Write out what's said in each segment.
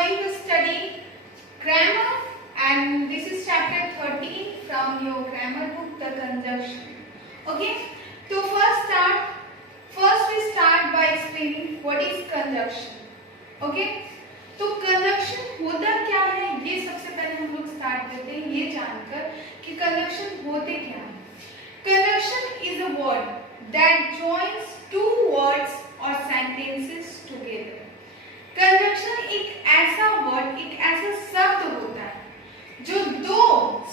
going to study grammar, and this is chapter 13 from your grammar book, the conjunction. Okay, so first we start by explaining what is conjunction. Okay, तो conjunction होता क्या है, ये सबसे पहले हम लोग स्टार्ट करते हैं ये जानकर कि कंजक्शन होते क्या है. Conjunction is a word that joins two words or sentences together. Conjunction एक ऐसा वर्ड, एक ऐसा शब्द होता है जो दो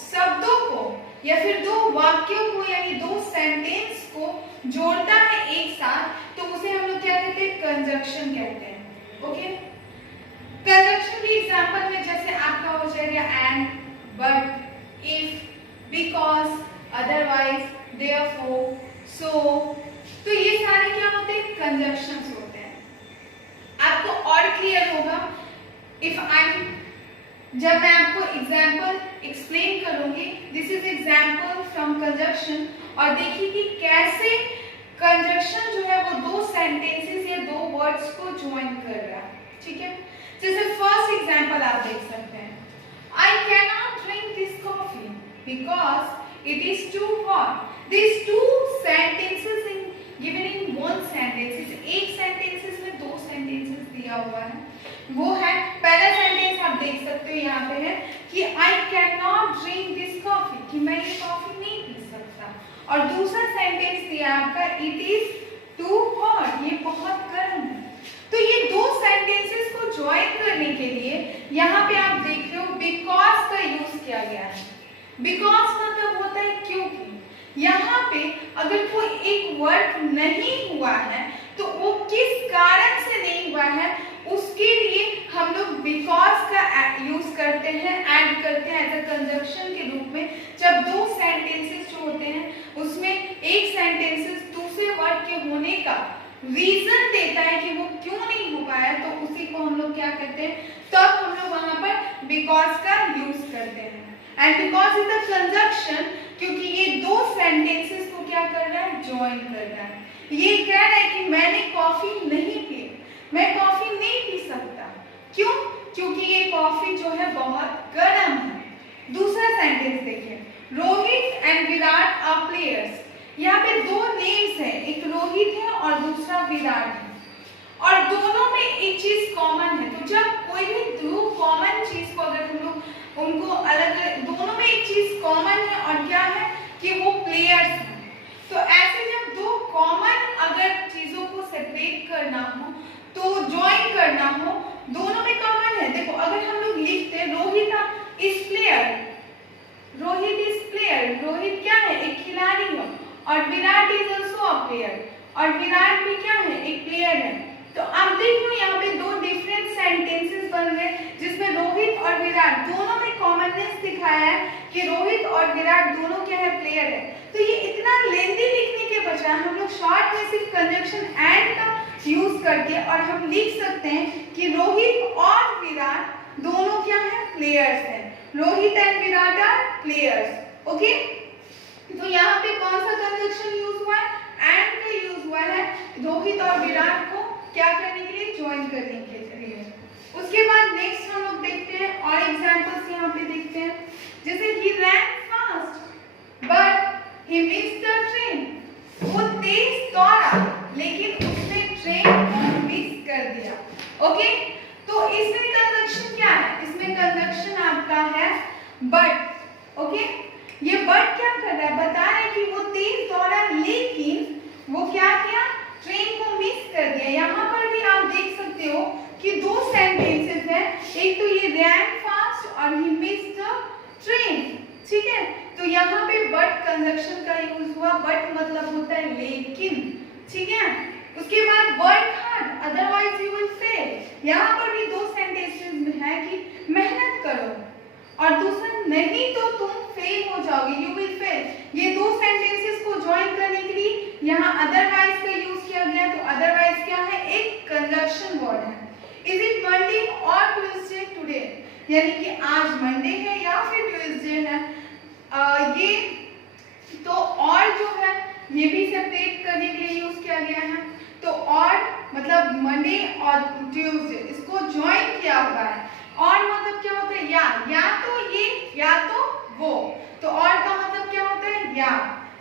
शब्दों को या फिर दो वाक्यों को यानी दो सेंटेंस को जोड़ता है एक साथ, तो उसे हम लोग क्या कहते हैं, कंजक्शन कहते हैं. ओके, कंजक्शन की एग्जांपल में जैसे आपका हो जाएगा and, but, if, because, otherwise, therefore, so. तो ये सारे क्या होते हैं, कंजक्शंस होते हैं. आपको और क्लियर होगा जब मैं आपको एग्जाम्पल एक्सप्लेन करूंगी. This is example from conjunction, और देखिए कि कैसे कंजक्शन जो है वो दो सेंटेंसेस या दो वर्ड्स को ज्वाइन कर रहा है. ठीक है, जैसे फर्स्ट एग्जाम्पल आप देख सकते हैं, I can not drink this coffee because it is too hot. These two sentences given in one sentence, एक सेंटेंसेस में दो सेंटेंसेस दिया हुआ है. वो है पहला सेंटेंस आप देख सकते हो यहाँ पे है कि I cannot drink this coffee, कि मैं ये कॉफी नहीं पी सकता. और दूसरा सेंटेंस दिया आपका it is too hot, ये बहुत गर्म है. तो ये दो सेंटेंसेस को ज्वाइन करने के लिए यहाँ पे आप देख रहे हो because का यूज किया गया है. because मतलब होता है क्योंकि. यहाँ पे अगर कोई एक वर्ड नहीं हुआ है तो वो किस कारण से नहीं हुआ है उसके लिए हम लोग बिकॉज का यूज करते हैं, ऐड करते हैं एज अ कंजक्शन के रूप में. जब दो सेंटेंसेस जो होते हैं उसमें एक सेंटेंसेस दूसरे वर्ड के होने का रीजन देता है कि वो क्यों नहीं हो पाया, तो उसी को हम लोग क्या करते हैं, तब हम लोग वहां पर बिकॉज का यूज करते हैं. And because is a conjunction क्योंकि ये दो सेंटेंसेस को क्या कर रहा है, ज्वाइन कर रहा है. ये कह रहा है कि मैंने कॉफी नहीं पी, मैं कॉफी नहीं पी सकता. क्यों? क्योंकि ये कॉफी जो है बहुत गर्म है. दूसरा सेंटेंस देखिए, Rohit and Virat are players. यहाँ पे दो नेम्स हैं, एक रोहित है और दूसरा विराट है, और दोनों में एक चीज कॉमन है. तो जब कोई भी दो कॉमन चीज को अगर हम लोग उनको अलग, दोनों में एक चीज कॉमन है और क्या है कि वो प्लेयर्स हैं. तो ऐसे जब दो कॉमन अगर चीजों को सेपरेट करना हो तो ज्वाइन करना हो, दोनों में कॉमन है. देखो अगर हम लोग लिखते हैं Rohit is player, Rohit is player, Rohit क्या है, एक खिलाड़ी है, और Virat is also a player, और विराट भी क्या है, एक प्लेयर है. तो आप देखो यहाँ पे दो डिफरेंट सेंटेंसेस बन रहे जिसमें रोहित और विराट दोनों में कॉमननेस दिखाया है कि रोहित और विराट दोनों क्या है, प्लेयर है. तो ये इतना लेंथी लिखने के बजाय हम लोग शॉर्ट में सिर्फ कंजक्शन एंड का यूज करके और हम लिख सकते हैं कि रोहित और विराट दोनों क्या है, प्लेयर्स हैं. Rohit and Virat are players. Okay, तो यहाँ पे कौन सा कंजक्शन यूज हुआ है, एंड का यूज हुआ है रोहित और विराट को क्या करने के लिए, ज्वाइन करने के लिए. उसके बाद नेक्स्ट हम लोग देखते हैं और एग्जांपल्स यहाँ पे देखते हैं. जैसे he ran fast but he missed the train. वो तेज दौड़ा लेकिन उसने ट्रेन को मिस कर दिया. ओके, तो इसमें कंजक्शन क्या है, इसमें कंजक्शन आपका है but. ओके, ये but क्या कर रहा है, बता रहा है कि वो तेज दौड़ा लेकिन वो क्या किया, ट्रेन को मिस कर दिया. यहाँ पर भी आप देख सकते हो कि दो सेंटेंसेस हैं, एक तो ये ran fast और he missed the train. ठीक है, तो यहाँ पे but कंजक्शन का यूज हुआ. but मतलब होता है लेकिन. ठीक है, उसके बाद work hard otherwise you will fail. यहाँ पर भी दो सेंटेंसेस में है कि मेहनत करो, और दूसरा नहीं तो तुम फेल हो जाओगे, you will fail. ये दो सेंटेंसेस को ज्वाइन करने के लिए यहाँ otherwise का यूज किया गया. तो otherwise क्या है, एक कंजक्शन वर्ड है. Is it Monday or Tuesday today? यानी कि आज मंडे है या फिर ट्यूसडे है. ये तो और जो है ये भी सेपरेट करने के लिए यूज किया गया है. तो और मतलब मंडे और ट्यूसडे इसको ज्वाइन किया हुआ है. या तो ये या तो वो, तो और का मतलब क्या होता है या।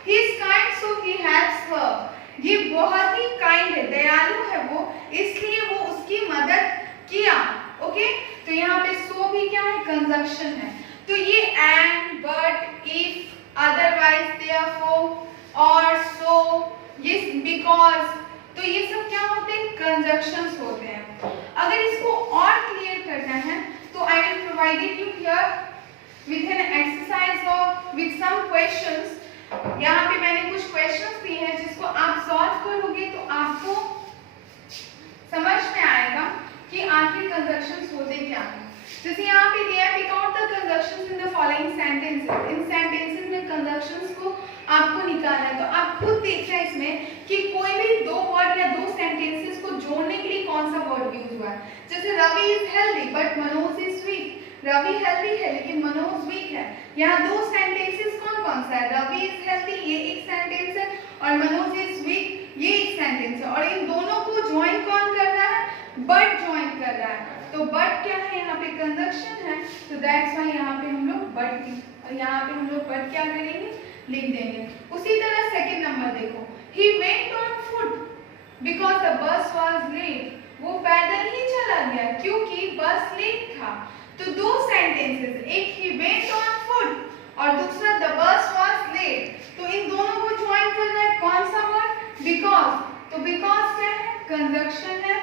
He is kind so he helps her, ये बहुत ही काइंड है, दयालु है वो, इसलिए वो उसकी मदद किया। ओके, तो यहाँ पे सो भी क्या है, कंजक्शन है। तो ये and, but, if, otherwise, therefore और सो, ये बिकॉज, तो ये सब क्या होते हैं, कंजक्शंस होते हैं। अगर इसको और क्लियर करना है तो I will provided you here with an exercise और विथ सम क्वेश्चंस। यहाँ पे मैंने कुछ क्वेश्चंस दिए हैं जिसको आप सॉल्व करोगे तो आपको समझ में आएगा कि आखिर कंजक्शंस होते क्या हैं। जैसे यहाँ पे दिया है, pick out the conjunctions in the following sentences. इन सेंटेंसेस में कंजक्शंस को आपको निकालना है। तो आप खुद देख रहे हैं इसमें कि कोई भी दो वर्ड या दो सेंटेंसेस को जोड़ने के लिए कौन सा वर्ड यूज हुआ है। जैसे Ravi is healthy but Manoj is weak, Ravi healthy है लेकिन मनोज वीक है। यहाँ दो सेंटेंसेस कौन कौन सा है, रवि इज हेल्दी ये एक सेंटेंस है और मनोज इज वीक ये एक सेंटेंस है, और इन दोनों को ज्वाइन कौन कर रहा है, बट ज्वाइन कर रहा है। तो बट क्या है, यहाँ पे कंजक्शन है, तो दैट्स व्हाई यहाँ पे हम लोग बट, और यहाँ पे हम लोग बट क्या करेंगे, लिख देंगे। उसी तरह सेकंड नंबर देखो, he went on foot because the bus was late, वो पैदल ही चला गया क्योंकि बस लेट था। तो दो सेंटेंसेस, एक he went on foot और दूसरा the bus was late, तो इन दोनों को ज्वाइन करना है कौन सा वर्ड, because। तो because क्या है, कंजक्शन है।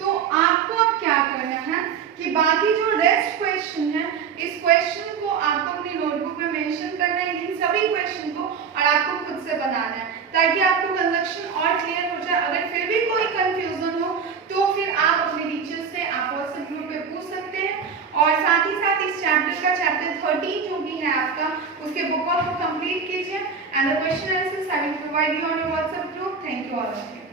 तो आपको अब क्या करना है कि बाकी जो रेस्ट क्वेश्चन है, इस क्वेश्चन को आपको अपनी नोटबुक में मेंशन करना है, इन सभी क्वेश्चन को, और आपको खुद से बनाना है ताकि आपको कंजक्शन और क्लियर हो जाए। अगर फिर भी कोई कंफ्यूजन हो तो फिर आप अपने टीचर से आप व्हाट्सएप ग्रुप पे पूछ सकते हैं। और साथ ही साथ इस चैप्टर का चैप्टर 13 जो भी है आपका, उसके बुक को कंप्लीट कीजिए and the question answers I will provide you on your WhatsApp group. Thank you all of you.